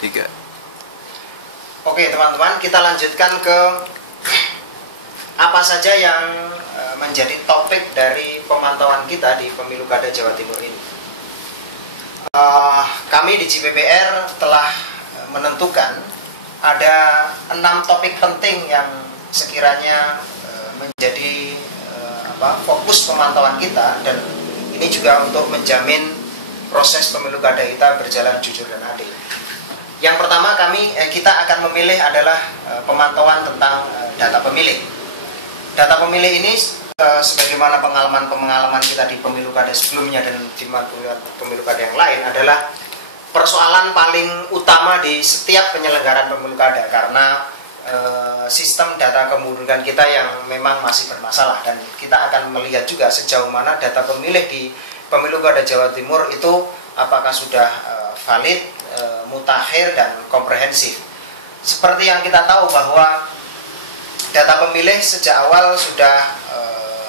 3. Oke teman-teman, kita lanjutkan ke apa saja yang menjadi topik dari pemantauan kita di Pemilu Kada Jawa Timur ini. Kami di JPPR telah menentukan ada 6 topik penting yang sekiranya menjadi fokus pemantauan kita, dan ini juga untuk menjamin proses pemilu kada kita berjalan jujur dan adil. Yang pertama kita akan memilih adalah pemantauan tentang data pemilih. Data pemilih ini sebagaimana pengalaman kita di pemilu kada sebelumnya dan di pemilu kada yang lain adalah persoalan paling utama di setiap penyelenggaraan pemilu kada, karena sistem data kependudukan kita yang memang masih bermasalah, dan kita akan melihat juga sejauh mana data pemilih di Pemilu Kada Jawa Timur itu apakah sudah valid, mutakhir, dan komprehensif. Seperti yang kita tahu bahwa data pemilih sejak awal sudah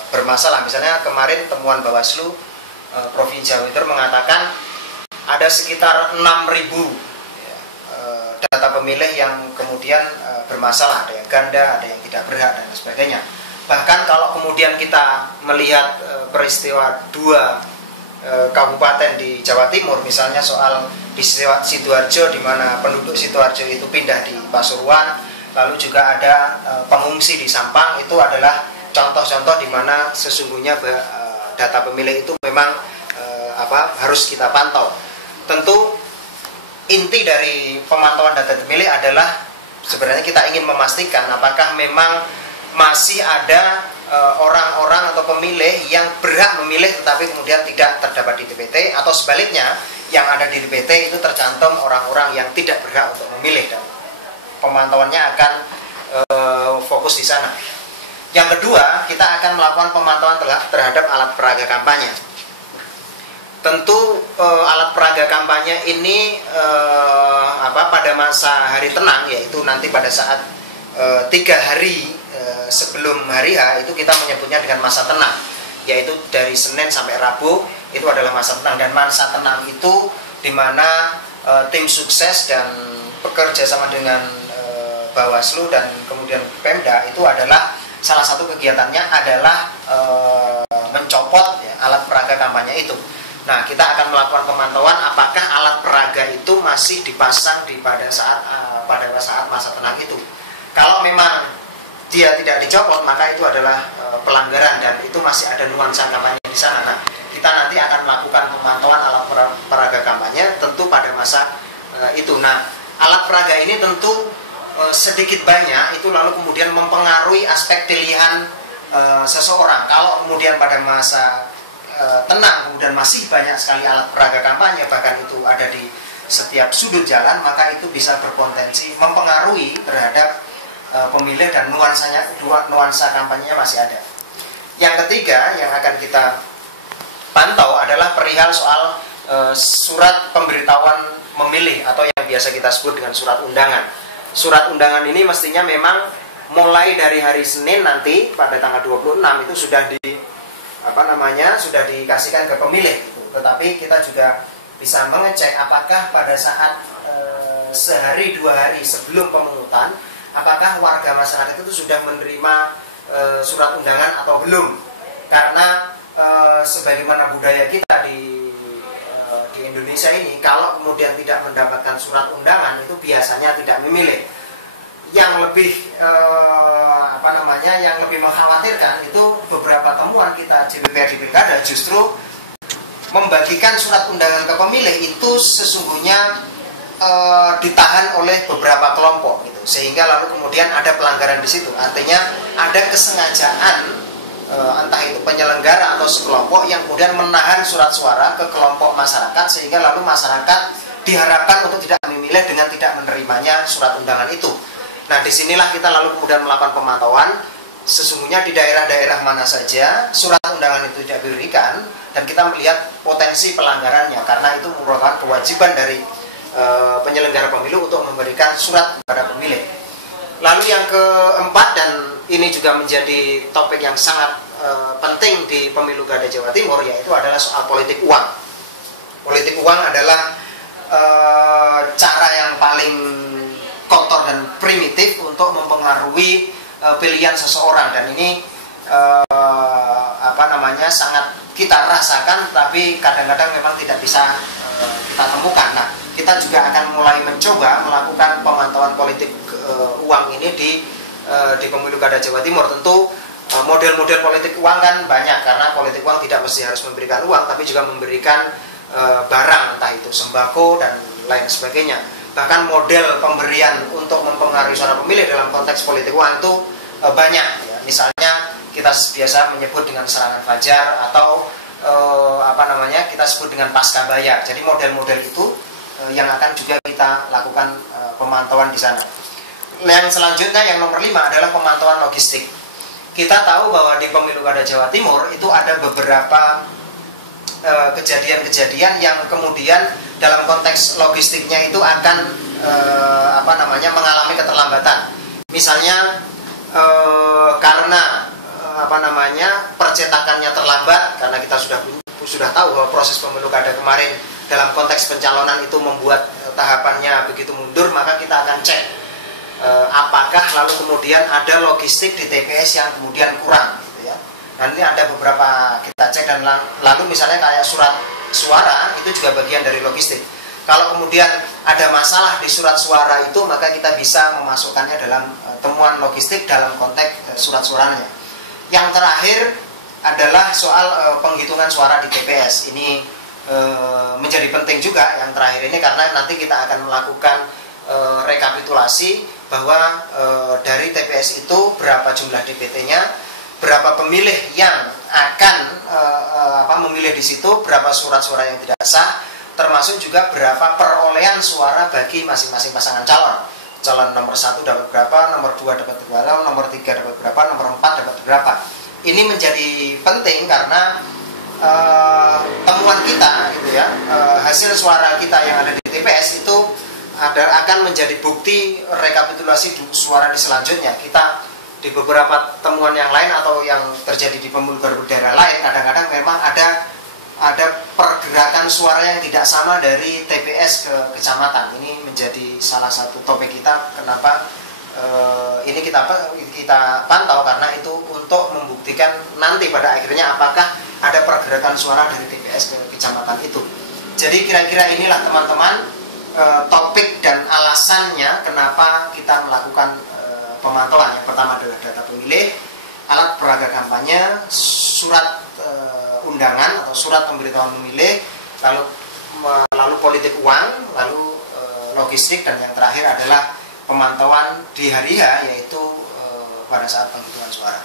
bermasalah. Misalnya kemarin temuan Bawaslu Provinsi Jawa Timur mengatakan ada sekitar 6.000 data pemilih yang kemudian bermasalah, ada yang ganda, ada yang tidak berhak, dan sebagainya. Bahkan kalau kemudian kita melihat peristiwa 2 kabupaten di Jawa Timur, misalnya soal di Sidoarjo, di mana penduduk Sidoarjo itu pindah di Pasuruan, lalu juga ada pengungsi di Sampang, itu adalah contoh-contoh di mana sesungguhnya data pemilih itu memang harus kita pantau. Tentu inti dari pemantauan data pemilih adalah sebenarnya kita ingin memastikan apakah memang masih ada orang-orang atau pemilih yang berhak memilih tetapi kemudian tidak terdapat di DPT, atau sebaliknya yang ada di DPT itu tercantum orang-orang yang tidak berhak untuk memilih, dan pemantauannya akan fokus di sana. Yang kedua, kita akan melakukan pemantauan terhadap alat peraga kampanye. Tentu alat peraga kampanye ini pada masa hari tenang, yaitu nanti pada saat 3 hari sebelum hari H, itu kita menyebutnya dengan masa tenang, yaitu dari Senin sampai Rabu itu adalah masa tenang. Dan masa tenang itu di mana tim sukses dan bekerja sama dengan Bawaslu dan kemudian Pemda itu adalah salah satu kegiatannya adalah mencopot alat peraga kampanye itu. Nah, kita akan melakukan pemantauan apakah alat peraga itu masih dipasang pada saat masa tenang itu. Kalau memang dia tidak dicopot, maka itu adalah pelanggaran, dan itu masih ada nuansa kampanye di sana. Nah, kita nanti akan melakukan pemantauan alat peraga kampanye tentu pada masa itu. Nah, alat peraga ini tentu sedikit banyak itu lalu kemudian mempengaruhi aspek pilihan seseorang. Kalau kemudian pada masa tenang kemudian masih banyak sekali alat peraga kampanye, bahkan itu ada di setiap sudut jalan, maka itu bisa berpotensi mempengaruhi terhadap pemilih, dan nuansa kampanyenya masih ada. Yang ketiga yang akan kita pantau adalah perihal soal surat pemberitahuan memilih atau yang biasa kita sebut dengan surat undangan. Surat undangan ini mestinya memang mulai dari hari Senin nanti pada tanggal 26 itu sudah sudah dikasihkan ke pemilih gitu. Tetapi kita juga bisa mengecek apakah pada saat sehari 2 hari sebelum pemungutan, apakah warga masyarakat itu sudah menerima surat undangan atau belum. Karena sebagaimana budaya kita di Indonesia ini, kalau kemudian tidak mendapatkan surat undangan itu biasanya tidak memilih. Yang lebih yang lebih mengkhawatirkan itu beberapa temuan kita JPPR di Pilkada justru membagikan surat undangan ke pemilih itu sesungguhnya ditahan oleh beberapa kelompok gitu, sehingga lalu kemudian ada pelanggaran di situ. Artinya ada kesengajaan entah itu penyelenggara atau sekelompok yang kemudian menahan surat suara ke kelompok masyarakat, sehingga lalu masyarakat diharapkan untuk tidak memilih dengan tidak menerimanya surat undangan itu. Nah, disinilah kita lalu kemudian melakukan pemantauan sesungguhnya di daerah-daerah mana saja surat undangan itu tidak diberikan, dan kita melihat potensi pelanggarannya, karena itu merupakan kewajiban dari penyelenggara pemilu untuk memberikan surat kepada pemilih. Lalu yang keempat, dan ini juga menjadi topik yang sangat penting di Pemilu Kada Jawa Timur, yaitu adalah soal politik uang. Politik uang adalah cara yang paling primitif untuk mempengaruhi pilihan seseorang, dan ini sangat kita rasakan, tapi kadang-kadang memang tidak bisa kita temukan. Nah, kita juga akan mulai mencoba melakukan pemantauan politik uang ini di pemilu kada Jawa Timur. Tentu model-model politik uang kan banyak, karena politik uang tidak mesti harus memberikan uang, tapi juga memberikan barang, entah itu sembako dan lain sebagainya. Bahkan model pemberian untuk mempengaruhi suara pemilih dalam konteks politik uang itu banyak ya. Misalnya kita biasa menyebut dengan serangan fajar, atau kita sebut dengan pasca bayar. Jadi model-model itu yang akan juga kita lakukan pemantauan di sana. Yang selanjutnya, yang nomor 5 adalah pemantauan logistik. Kita tahu bahwa di pemilu kada Jawa Timur itu ada beberapa kejadian-kejadian yang kemudian dalam konteks logistiknya itu akan mengalami keterlambatan. Misalnya karena percetakannya terlambat, karena kita sudah tahu bahwa proses pemilu kada kemarin dalam konteks pencalonan itu membuat tahapannya begitu mundur, maka kita akan cek apakah lalu kemudian ada logistik di TPS yang kemudian kurang gitu ya. Nanti ada beberapa kita cek, dan lalu misalnya kayak surat suara itu juga bagian dari logistik. Kalau kemudian ada masalah di surat suara itu, maka kita bisa memasukkannya dalam temuan logistik dalam konteks surat suaranya. Yang terakhir adalah soal penghitungan suara di TPS. Ini menjadi penting juga yang terakhir ini, karena nanti kita akan melakukan rekapitulasi bahwa dari TPS itu berapa jumlah DPT-nya, berapa pemilih yang akan memilih di situ, berapa surat suara yang tidak sah, termasuk juga berapa perolehan suara bagi masing-masing pasangan calon. Calon nomor 1 dapat berapa, nomor 2 dapat berapa, nomor 3 dapat berapa, nomor 4 dapat berapa. Ini menjadi penting karena temuan kita gitu ya, hasil suara kita yang ada di TPS itu akan menjadi bukti rekapitulasi suara di selanjutnya. Kita di beberapa temuan yang lain atau yang terjadi di pemilu daerah lain, kadang-kadang memang ada pergerakan suara yang tidak sama dari TPS ke kecamatan. Ini menjadi salah satu topik kita. Kenapa ini kita pantau, karena itu untuk membuktikan nanti pada akhirnya apakah ada pergerakan suara dari TPS ke kecamatan itu. Jadi kira-kira inilah teman-teman topik dan alasannya kenapa kita melakukan pemantauan. Yang pertama adalah data pemilih, alat peraga kampanye, surat undangan atau surat pemberitahuan pemilih, lalu politik uang, lalu logistik, dan yang terakhir adalah pemantauan di hari H, yaitu pada saat penghitungan suara.